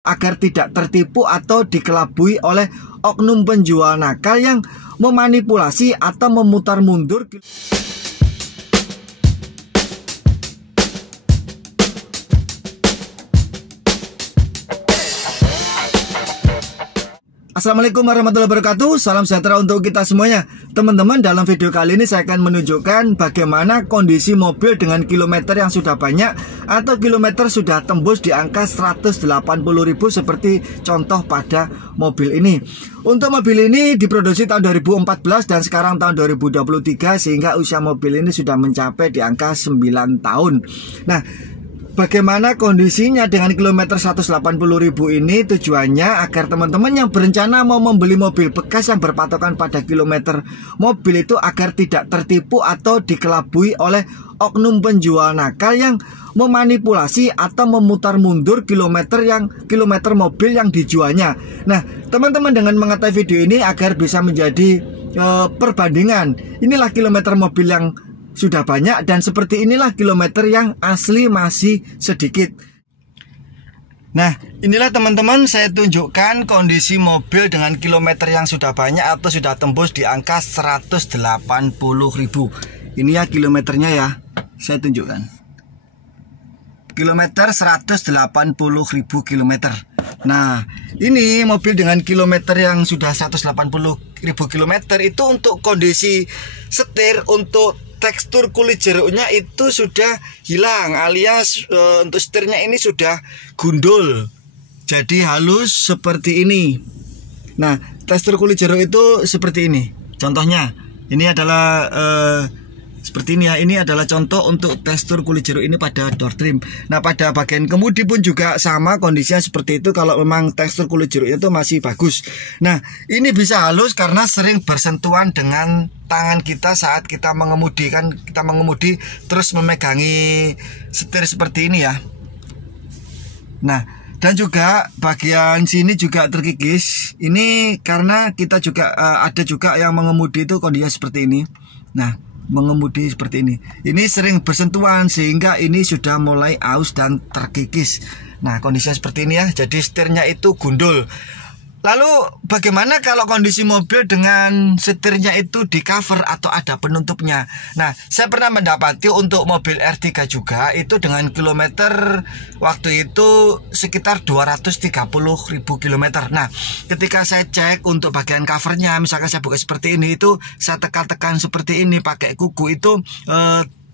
agar tidak tertipu atau dikelabui oleh oknum penjual nakal yang memanipulasi atau memutar mundur. Assalamualaikum warahmatullahi wabarakatuh. Salam sejahtera untuk kita semuanya. Teman-teman, dalam video kali ini saya akan menunjukkan bagaimana kondisi mobil dengan kilometer yang sudah banyak atau kilometer sudah tembus di angka 180.000 seperti contoh pada mobil ini. Untuk mobil ini diproduksi tahun 2014 dan sekarang tahun 2023 sehingga usia mobil ini sudah mencapai di angka 9 tahun. Nah, bagaimana kondisinya dengan kilometer 180.000 ini? Tujuannya agar teman-teman yang berencana mau membeli mobil bekas yang berpatokan pada kilometer mobil itu agar tidak tertipu atau dikelabui oleh oknum penjual nakal yang memanipulasi atau memutar mundur kilometer mobil yang dijualnya. Nah, teman-teman dengan mengetahui video ini agar bisa menjadi perbandingan. Inilah kilometer mobil yang sudah banyak dan seperti inilah kilometer yang asli masih sedikit. Nah, inilah teman-teman saya tunjukkan kondisi mobil dengan kilometer yang sudah banyak atau sudah tembus di angka 180.000. Ini ya kilometernya ya, saya tunjukkan. Kilometer 180.000 kilometer. Nah, ini mobil dengan kilometer yang sudah 180.000 kilometer itu untuk kondisi setir, untuk tekstur kulit jeruknya itu sudah hilang, alias untuk setirnya ini sudah gundul, jadi halus seperti ini. Nah, tekstur kulit jeruk itu seperti ini. Contohnya, ini adalah seperti ini ya. Ini adalah contoh untuk tekstur kulit jeruk ini pada door trim. Nah, pada bagian kemudi pun juga sama kondisinya seperti itu. Kalau memang tekstur kulit jeruknya itu masih bagus. Nah, ini bisa halus karena sering bersentuhan dengan tangan kita saat kita mengemudi. Kan kita mengemudi terus memegangi setir seperti ini ya. Nah, dan juga bagian sini juga terkikis. Ini karena kita juga ada juga yang mengemudi itu kondisinya seperti ini. Nah, mengemudi seperti ini. Ini sering bersentuhan sehingga ini sudah mulai aus dan terkikis. Nah, kondisinya seperti ini ya. Jadi setirnya itu gundul. Lalu bagaimana kalau kondisi mobil dengan setirnya itu di cover atau ada penutupnya? Nah, saya pernah mendapati untuk mobil R3 juga itu dengan kilometer waktu itu sekitar 230.000 kilometer. Nah, ketika saya cek untuk bagian covernya, misalkan saya buka seperti ini, itu saya tekan-tekan seperti ini pakai kuku itu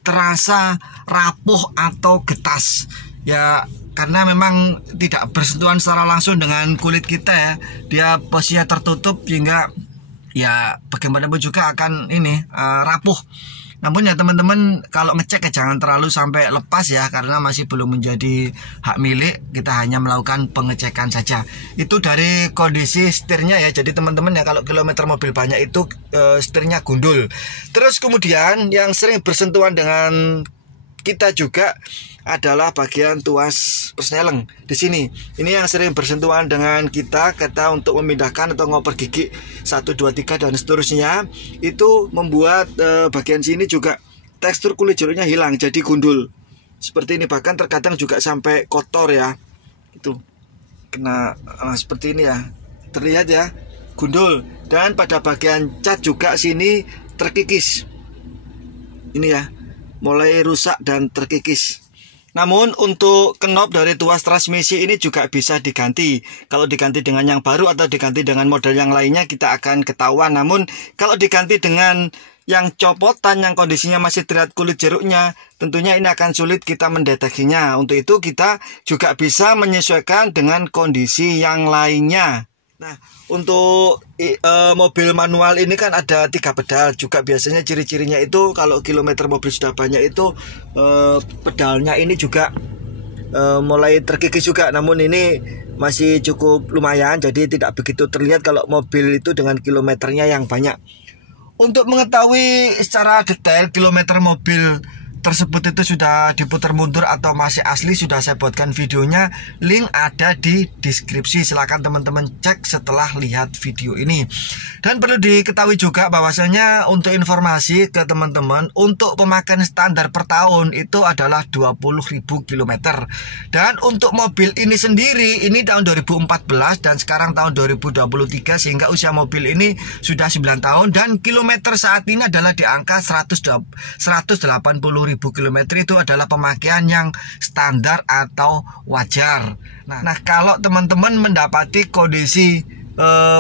terasa rapuh atau getas ya, karena memang tidak bersentuhan secara langsung dengan kulit kita ya. Dia posisinya tertutup sehingga ya bagaimanapun juga akan ini rapuh. Namun ya teman-teman, kalau ngecek ya jangan terlalu sampai lepas ya, karena masih belum menjadi hak milik. Kita hanya melakukan pengecekan saja. Itu dari kondisi setirnya ya. Jadi teman-teman ya, kalau kilometer mobil banyak itu setirnya gundul. Terus kemudian yang sering bersentuhan dengan kita juga adalah bagian tuas persneleng di sini. Ini yang sering bersentuhan dengan kita untuk memindahkan atau ngoper gigi 1, 2, 3 dan seterusnya. Itu membuat bagian sini juga tekstur kulit jeruknya hilang, jadi gundul seperti ini. Bahkan terkadang juga sampai kotor ya. Itu kena seperti ini ya. Terlihat ya, gundul. Dan pada bagian cat juga sini terkikis. Ini ya, mulai rusak dan terkikis. Namun untuk knop dari tuas transmisi ini juga bisa diganti. Kalau diganti dengan yang baru atau diganti dengan model yang lainnya kita akan ketahuan. Namun kalau diganti dengan yang copotan yang kondisinya masih terlihat kulit jeruknya, tentunya ini akan sulit kita mendeteksinya. Untuk itu kita juga bisa menyesuaikan dengan kondisi yang lainnya. Nah, untuk mobil manual ini kan ada 3 pedal juga. Biasanya ciri-cirinya itu kalau kilometer mobil sudah banyak itu pedalnya ini juga mulai terkikis juga. Namun ini masih cukup lumayan, jadi tidak begitu terlihat kalau mobil itu dengan kilometernya yang banyak. Untuk mengetahui secara detail kilometer mobil tersebut itu sudah diputar mundur atau masih asli, sudah saya buatkan videonya. Link ada di deskripsi. Silahkan teman-teman cek setelah lihat video ini. Dan perlu diketahui juga bahwasanya untuk informasi ke teman-teman, untuk pemakaian standar per tahun itu adalah 20.000 km. Dan untuk mobil ini sendiri, ini tahun 2014 dan sekarang tahun 2023, sehingga usia mobil ini sudah 9 tahun. Dan kilometer saat ini adalah di angka 180.000 km. Itu adalah pemakaian yang standar atau wajar. Nah, kalau teman-teman mendapati kondisi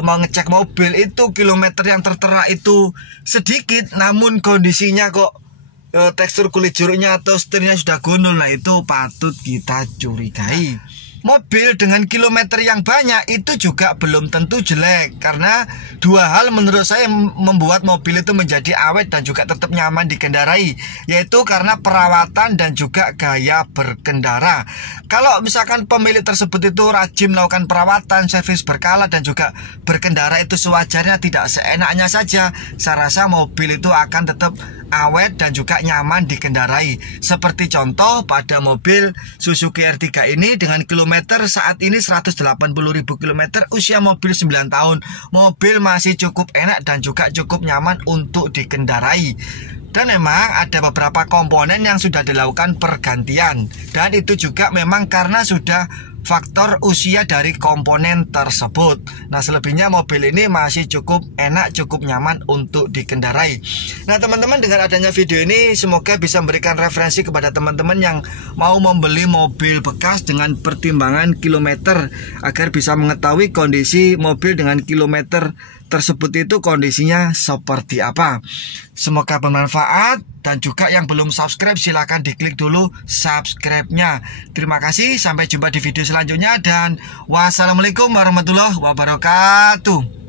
mau ngecek mobil itu kilometer yang tertera itu sedikit, namun kondisinya kok tekstur kulit jeruknya atau setirnya sudah gundul, nah itu patut kita curigai. Mobil dengan kilometer yang banyak itu juga belum tentu jelek, karena dua hal menurut saya membuat mobil itu menjadi awet dan juga tetap nyaman dikendarai, yaitu karena perawatan dan juga gaya berkendara. Kalau misalkan pemilik tersebut itu rajin melakukan perawatan, servis berkala dan juga berkendara itu sewajarnya, tidak seenaknya saja, saya rasa mobil itu akan tetap awet dan juga nyaman dikendarai. Seperti contoh pada mobil Suzuki R3 ini dengan kilometer saat ini 180.000 km, usia mobil 9 tahun. Mobil masih cukup enak dan juga cukup nyaman untuk dikendarai. Dan memang ada beberapa komponen yang sudah dilakukan pergantian, dan itu juga memang karena sudah faktor usia dari komponen tersebut. Nah, selebihnya mobil ini masih cukup enak, cukup nyaman untuk dikendarai. Nah, teman-teman, dengan adanya video ini semoga bisa memberikan referensi kepada teman-teman yang mau membeli mobil bekas dengan pertimbangan kilometer, agar bisa mengetahui kondisi mobil dengan kilometer tersebut itu kondisinya seperti apa. Semoga bermanfaat, dan juga yang belum subscribe silahkan diklik dulu subscribe-nya. Terima kasih, sampai jumpa di video selanjutnya, dan wassalamualaikum warahmatullahi wabarakatuh.